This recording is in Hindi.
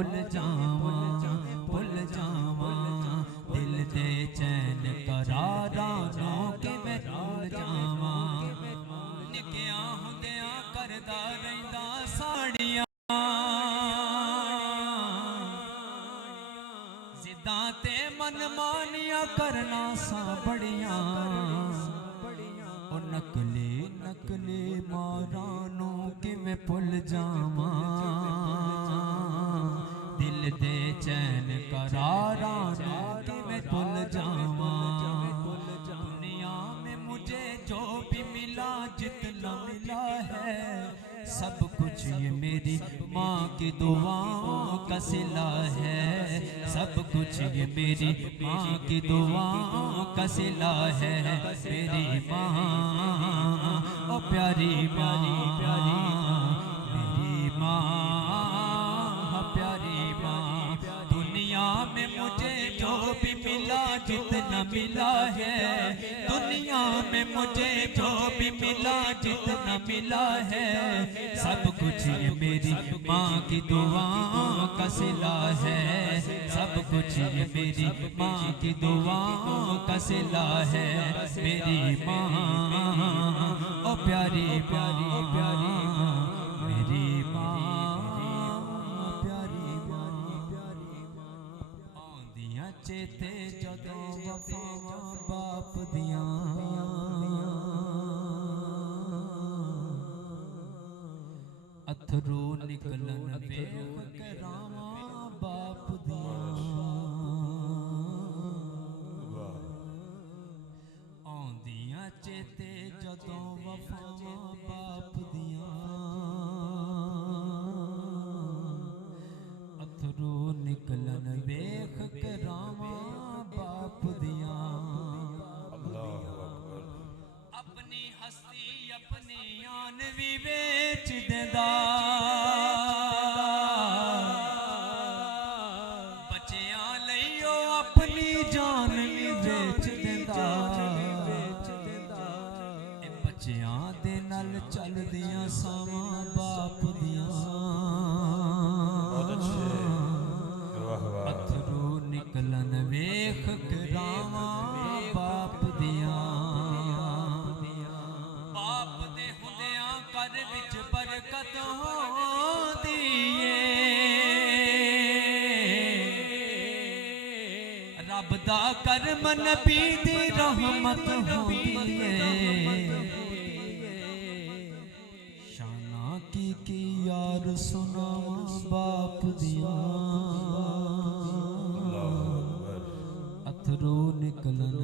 भुल जावा दिल दे चैन करारां कि मैं भुल जावा निकिया हुंदियां करदा रहिंदा साड़ियां जिद्दां ते मनमानियां करना सा बड़ियां ओ नकली नकली मारां नूं किवें भुल जावां दिल दे चैन करारां नूं किवें भुल जावां दुनिया में मुझे जो भी मिला जितना मिला है सब कुछ ये मेरी माँ की दुआओं का सिला है सब कुछ ये मेरी माँ की दुआओं का सिला है मेरी माँ ओ प्यारी माँ मेरी माँ प्यारी माँ दुनिया में मुझे जो भी मिला जितना मिला है दुनिया में मुझे जो भी मिला जितना मिला है सब कुछ ये मेरी माँ की दुआओं का सिला है सब कुछ ये मेरी माँ की दुआओं का सिला है मेरी माँ ओ प्यारी प्यारी प्यारी मेरी माँ प्यारी प्यारी आंदियां चेते जदों वफावां बाप दियां अथरू निकलन वेख करावां बाप दियां आंदियां चेते जदों वफावां बाप दियां अथरू निकलन वेख करावां बाप दियां अपनी हस्ती अपनी आन भी बेच देंदा बच्चियां लईओ अपनी जान भी बेच देंदा बच्चियां दे नाल चलदियां सावां बाप दियां अथरू निकलन वेख करावां बाप दियां बाप दे हुंदियां घर विच बरकत होंदी है रब दा करम नबी दी रहमत होंदी है शाना की यार सुनावां बाप दियां अथरू निकलन